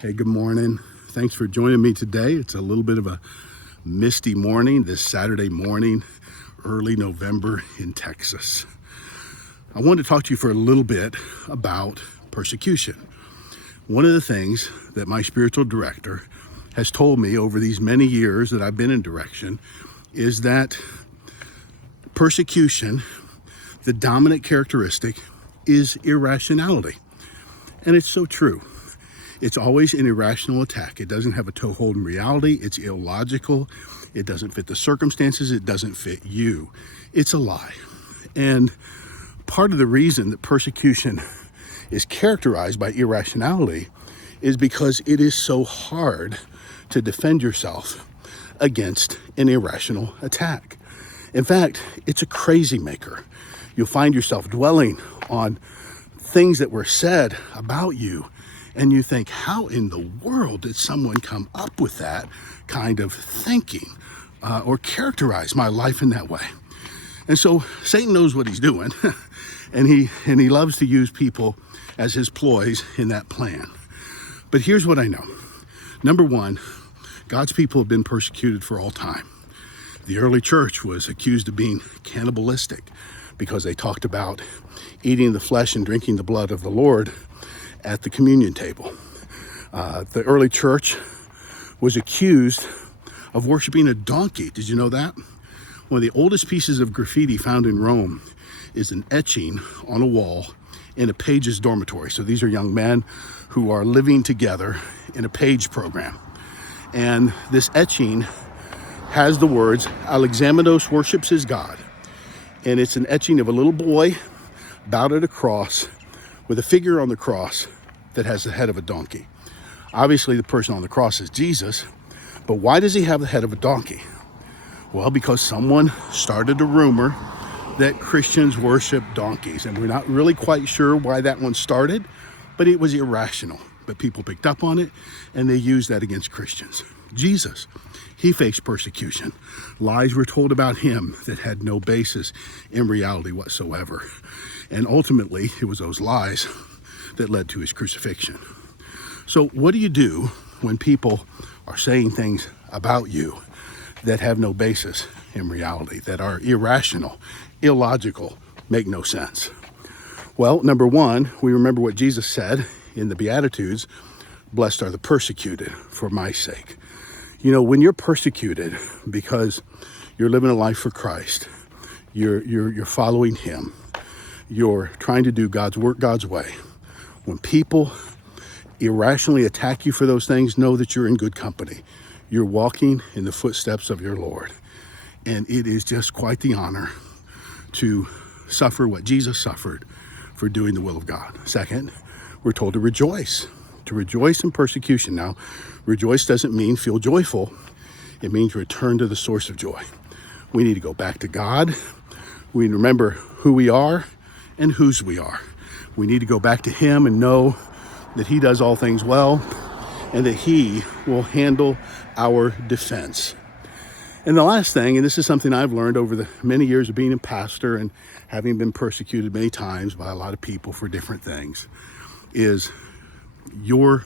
Hey, good morning. Thanks for joining me today. It's a little bit of a misty morning this Saturday morning, early November in Texas. I wanted to talk to you for a little bit about persecution. One of the things that my spiritual director has told me over these many years that I've been in direction is that persecution, the dominant characteristic, is irrationality. And it's so true. It's always an irrational attack. It doesn't have a toehold in reality. It's illogical. It doesn't fit the circumstances. It doesn't fit you. It's a lie. And part of the reason that persecution is characterized by irrationality is because it is so hard to defend yourself against an irrational attack. In fact, it's a crazy maker. You'll find yourself dwelling on things that were said about you, and you think, how in the world did someone come up with that kind of thinking or characterize my life in that way? And so Satan knows what he's doing, and he loves to use people as his ploys in that plan. But here's what I know. Number one, God's people have been persecuted for all time. The early church was accused of being cannibalistic because they talked about eating the flesh and drinking the blood of the Lord at the communion table. The early church was accused of worshiping a donkey. Did you know that? One of the oldest pieces of graffiti found in Rome is an etching on a wall in a page's dormitory. So these are young men who are living together in a page program. And this etching has the words, Alexamenos worships his God. And it's an etching of a little boy bowed at a cross with a figure on the cross that has the head of a donkey. Obviously, the person on the cross is Jesus, but why does he have the head of a donkey? Well, because someone started a rumor that Christians worship donkeys, and we're not really quite sure why that one started, but it was irrational. But people picked up on it, and they used that against Christians. Jesus, he faced persecution. Lies were told about him that had no basis in reality whatsoever. And ultimately, it was those lies that led to his crucifixion. So what do you do when people are saying things about you that have no basis in reality, that are irrational, illogical, make no sense? Well, number one, we remember what Jesus said in the Beatitudes, blessed are the persecuted for my sake. You know, when you're persecuted because you're living a life for Christ, you're following him, you're trying to do God's work God's way. When people irrationally attack you for those things, know that you're in good company. You're walking in the footsteps of your Lord. And it is just quite the honor to suffer what Jesus suffered for doing the will of God. Second, we're told to rejoice in persecution. Now, rejoice doesn't mean feel joyful. It means return to the source of joy. We need to go back to God. We need to remember who we are and whose we are. We need to go back to him and know that he does all things well and that he will handle our defense. And the last thing, and this is something I've learned over the many years of being a pastor and having been persecuted many times by a lot of people for different things, is your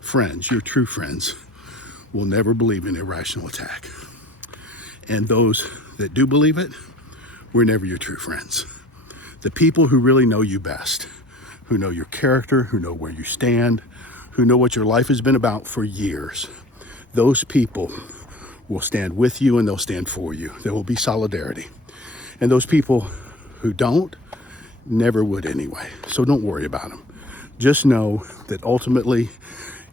friends, your true friends, will never believe in irrational attack. And those that do believe it were never your true friends. The people who really know you best, who know your character, who know where you stand, who know what your life has been about for years, those people will stand with you and they'll stand for you. There will be solidarity. And those people who don't, never would anyway. So don't worry about them. Just know that ultimately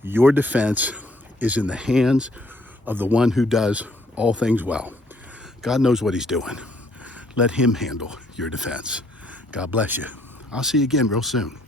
your defense is in the hands of the one who does all things well. God knows what he's doing. Let him handle your defense. God bless you. I'll see you again real soon.